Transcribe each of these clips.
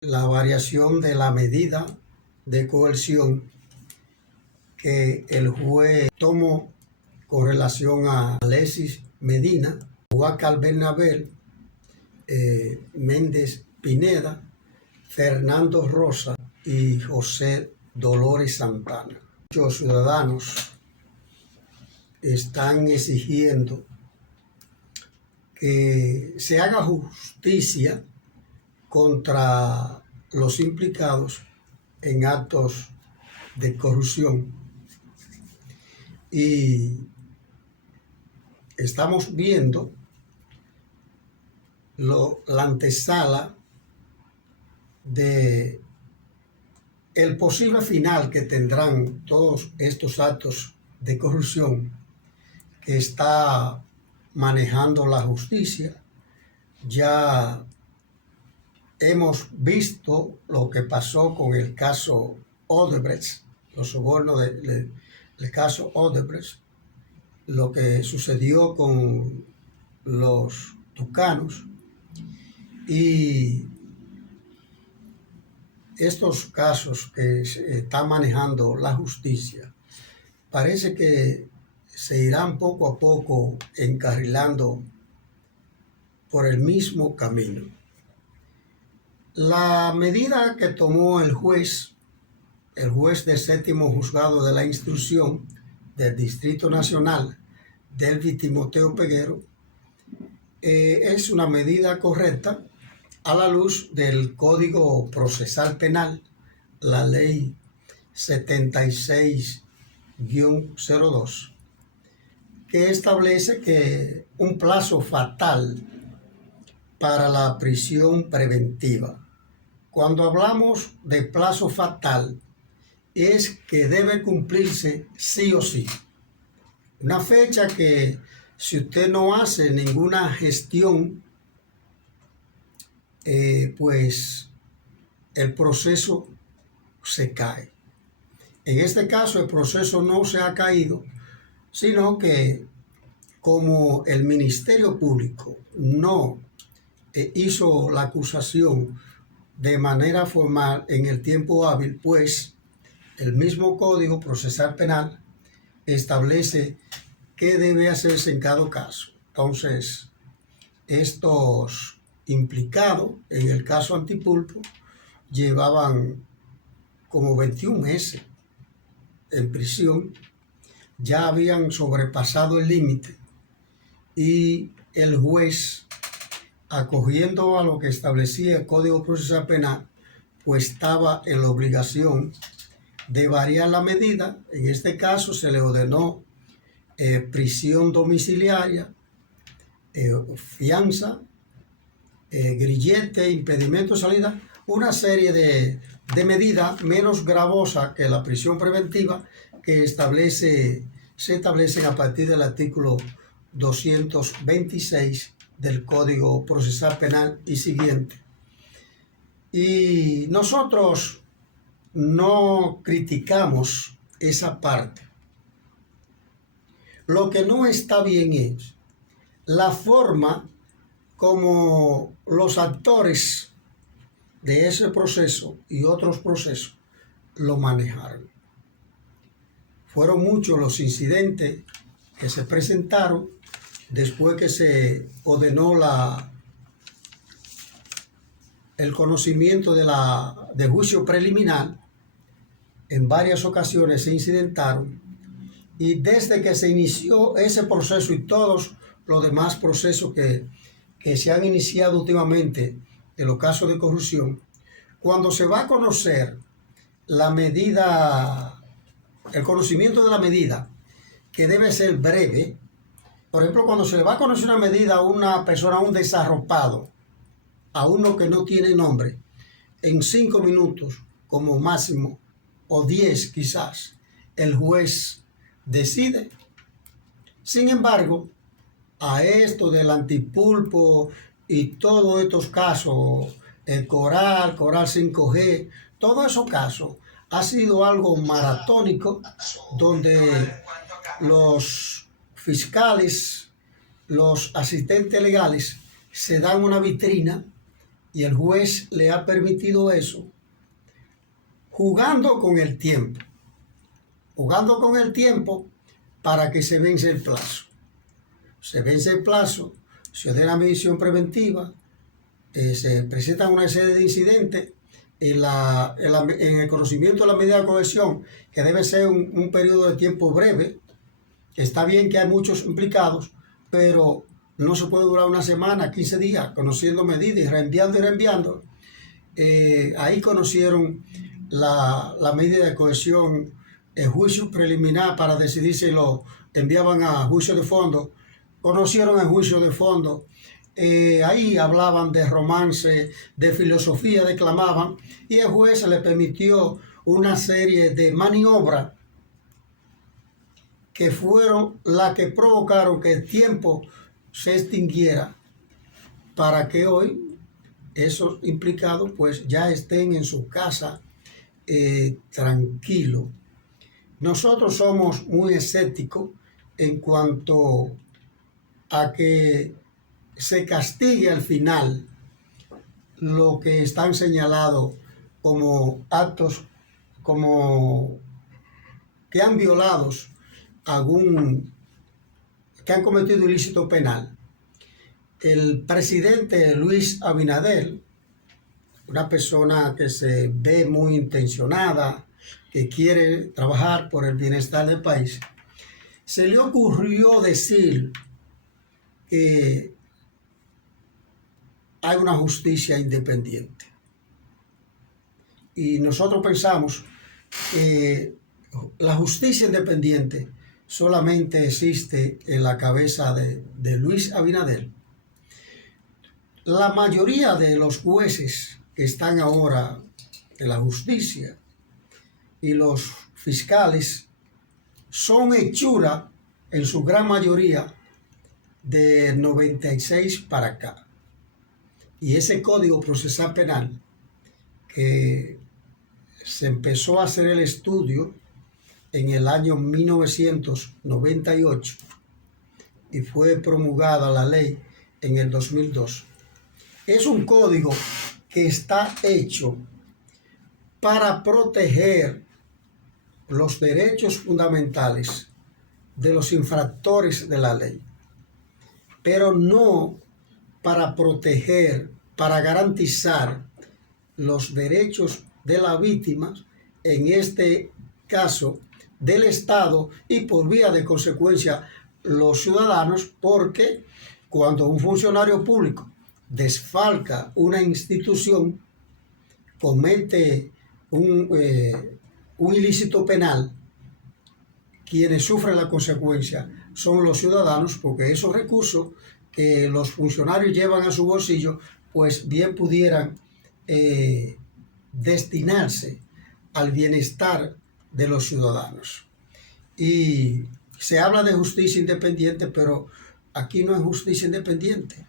la variación de la medida de coerción que el juez tomó con relación a Alexis Medina, Huacal Bernabel, Méndez Pineda, Fernando Rosa y José Dolores Santana. Muchos ciudadanos están exigiendo que se haga justicia contra los implicados en actos de corrupción. Y estamos viendo la antesala de el posible final que tendrán todos estos actos de corrupción que está manejando la justicia. Ya hemos visto lo que pasó con el caso Odebrecht, los sobornos del caso Odebrecht, lo que sucedió con los tucanos, y estos casos que está manejando la justicia parece que se irán poco a poco encarrilando por el mismo camino. La medida que tomó el juez del séptimo juzgado de la instrucción del Distrito Nacional, Delvi Timoteo Peguero, es una medida correcta a la luz del Código Procesal Penal, la Ley 76-02, que establece que un plazo fatal para la prisión preventiva. Cuando hablamos de plazo fatal, es que debe cumplirse sí o sí. Una fecha que, si usted no hace ninguna gestión, pues el proceso se cae. En este caso el proceso no se ha caído, sino que como el Ministerio Público no hizo la acusación de manera formal en el tiempo hábil, pues el mismo Código Procesal Penal establece qué debe hacerse en cada caso. Entonces, estos implicados en el caso Antipulpo llevaban como 21 meses en prisión, ya habían sobrepasado el límite, y el juez, acogiendo a lo que establecía el Código Procesal Penal, pues estaba en la obligación de variar la medida. En este caso se le ordenó prisión domiciliaria, fianza, grillete, impedimento de salida, una serie de medidas menos gravosas que la prisión preventiva que se establecen a partir del artículo 226 del Código Procesal Penal y siguiente. Y nosotros no criticamos esa parte. Lo que no está bien es la forma como los actores de ese proceso y otros procesos lo manejaron. Fueron muchos los incidentes que se presentaron después que se ordenó el conocimiento de juicio preliminar. En varias ocasiones se incidentaron, y desde que se inició ese proceso y todos los demás procesos que se han iniciado últimamente de los casos de corrupción, cuando se va a conocer la medida, el conocimiento de la medida, que debe ser breve. Por ejemplo, cuando se le va a conocer una medida a una persona, a un desarropado, a uno que no tiene nombre, en 5 minutos como máximo, o 10 quizás, el juez decide. Sin embargo, a esto del Antipulpo y todos estos casos, el Coral 5G, todos esos casos, ha sido algo maratónico, donde los fiscales, los asistentes legales se dan una vitrina y el juez le ha permitido eso, jugando con el tiempo para que se vence el plazo. Se vence el plazo, se ordena medición preventiva, se presentan una serie de incidentes en el conocimiento de la medida de coerción, que debe ser un periodo de tiempo breve. Está bien que hay muchos implicados, pero no se puede durar una semana, 15 días, conociendo medidas y reenviando. Ahí conocieron la medida de coerción, el juicio preliminar para decidir si lo enviaban a juicio de fondo. Conocieron el juicio de fondo. Ahí hablaban de romance, de filosofía, declamaban, y el juez le permitió una serie de maniobras que fueron las que provocaron que el tiempo se extinguiera para que hoy esos implicados pues ya estén en su casa tranquilos. Nosotros somos muy escépticos en cuanto a que se castigue al final lo que están señalados como actos como que han violado que han cometido ilícito penal. El presidente Luis Abinader, una persona que se ve muy intencionada, que quiere trabajar por el bienestar del país, se le ocurrió decir que hay una justicia independiente. Y nosotros pensamos que la justicia independiente solamente existe en la cabeza de Luis Abinader. La mayoría de los jueces que están ahora en la justicia y los fiscales son hechura, en su gran mayoría, de 96 para acá. Y ese Código Procesal Penal, que se empezó a hacer el estudio en el año 1998 y fue promulgada la ley en el 2002, es un código que está hecho para proteger los derechos fundamentales de los infractores de la ley, pero no para proteger, para garantizar los derechos de las víctimas, en este caso del Estado, y por vía de consecuencia los ciudadanos, porque cuando un funcionario público desfalca una institución, comete un ilícito penal, quienes sufren la consecuencia son los ciudadanos, porque esos recursos que los funcionarios llevan a su bolsillo, pues bien pudieran destinarse al bienestar de los ciudadanos. Y se habla de justicia independiente, pero aquí no es justicia independiente.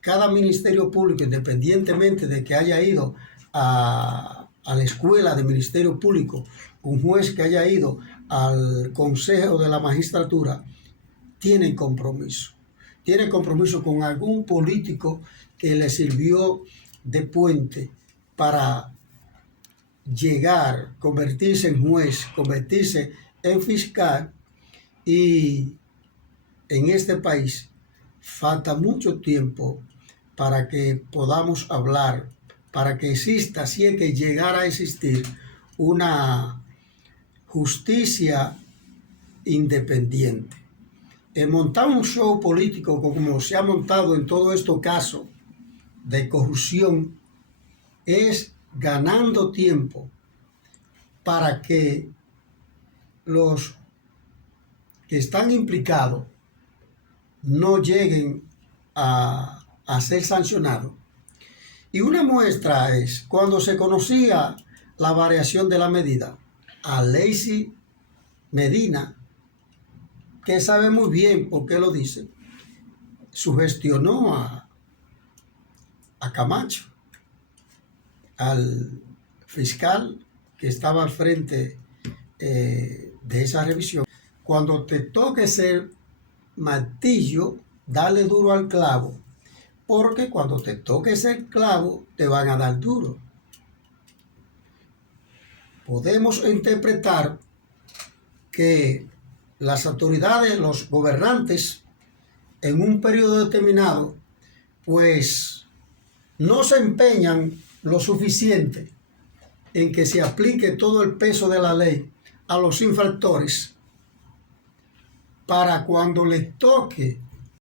Cada ministerio público, independientemente de que haya ido a la escuela de ministerio público, un juez que haya ido al Consejo de la Magistratura, tiene compromiso. Tiene compromiso con algún político que le sirvió de puente para llegar, convertirse en juez, convertirse en fiscal. Y en este país falta mucho tiempo para que podamos hablar, para que exista, si es que llegara a existir, una justicia independiente. Montar un show político como se ha montado en todos estos casos de corrupción es ganando tiempo para que los que están implicados no lleguen a ser sancionados. Y una muestra es cuando se conocía la variación de la medida. Alexis Medina, que sabe muy bien por qué lo dice, sugestionó a Camacho, al fiscal que estaba al frente de esa revisión. Cuando te toque ser martillo, dale duro al clavo, porque cuando te toque ese clavo te van a dar duro. Podemos interpretar que las autoridades, los gobernantes, en un periodo determinado, pues no se empeñan lo suficiente en que se aplique todo el peso de la ley a los infractores para cuando les toque